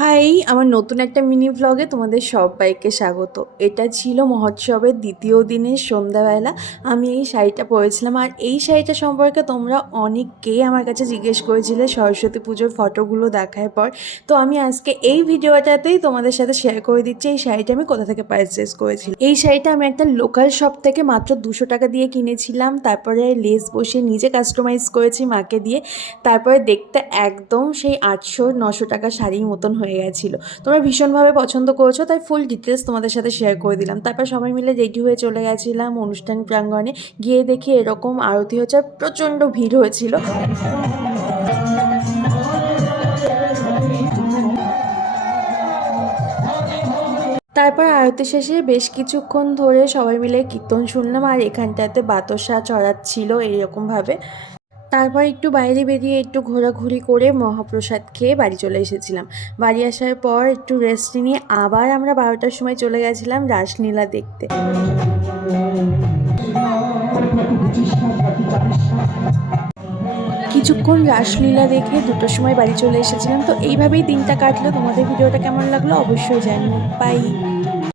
High, আমার নতুন একটা মিনি ভ্লগে তোমাদের সবাইকে স্বাগত। এটা ছিল মহোৎসবের দ্বিতীয় দিনের সন্ধ্যাবেলা। আমি এই শাড়িটা পরেছিলাম, আর এই শাড়িটা সম্পর্কে তোমরা অনেকেই আমার কাছে জিজ্ঞেস করেছিলে সরস্বতী পুজোর ফটোগুলো দেখার পর। তো আমি আজকে এই ভিডিওটাতেই তোমাদের সাথে শেয়ার করে দিচ্ছি এই শাড়িটা আমি কোথা থেকে পারচেস করেছিলাম। এই শাড়িটা আমি একটা লোকাল শপ থেকে মাত্র 200 টাকা দিয়ে কিনেছিলাম। তারপরে লেস বসিয়ে নিজে কাস্টমাইজ করেছি মাকে দিয়ে। তারপরে দেখতে একদম সেই 800-900 টাকা শাড়ির মতন হয়ে গেছিলো। তোমরা ভীষণভাবে পছন্দ করেছো, তাই ফুল ডিটেলস তোমাদের সাথে শেয়ার করে দিলাম। তারপর সবাই মিলে রেডি হয়ে চলে গেছিলাম অনুষ্ঠান প্রাঙ্গণে। গিয়ে দেখি এরকম আরতি হচ্ছে, প্রচণ্ড ভিড় হয়েছিল। তারপর আরতি শেষে বেশ কিছুক্ষণ ধরে সবাই মিলে কীর্তন শুনলাম, আর এখানটাতে বাতাসা চড়াচ্ছিল এইরকমভাবে। তারপর একটু বাইরে বেরিয়ে একটু ঘোরাঘুরি করে মহাপ্রসাদ খেয়ে বাড়ি চলে এসেছিলাম। বাড়ি আসার পর একটু রেস্ট নিয়ে আবার আমরা 12টার সময় চলে গেছিলাম রাসলীলা দেখতে। কিছুক্ষণ রাসলীলা দেখে 2টোর সময় বাড়ি চলে এসেছিলাম। তো এইভাবেই দিনটা কাটলো। তোমাদের ভিডিওটা কেমন লাগলো অবশ্যই জানিও। বাই।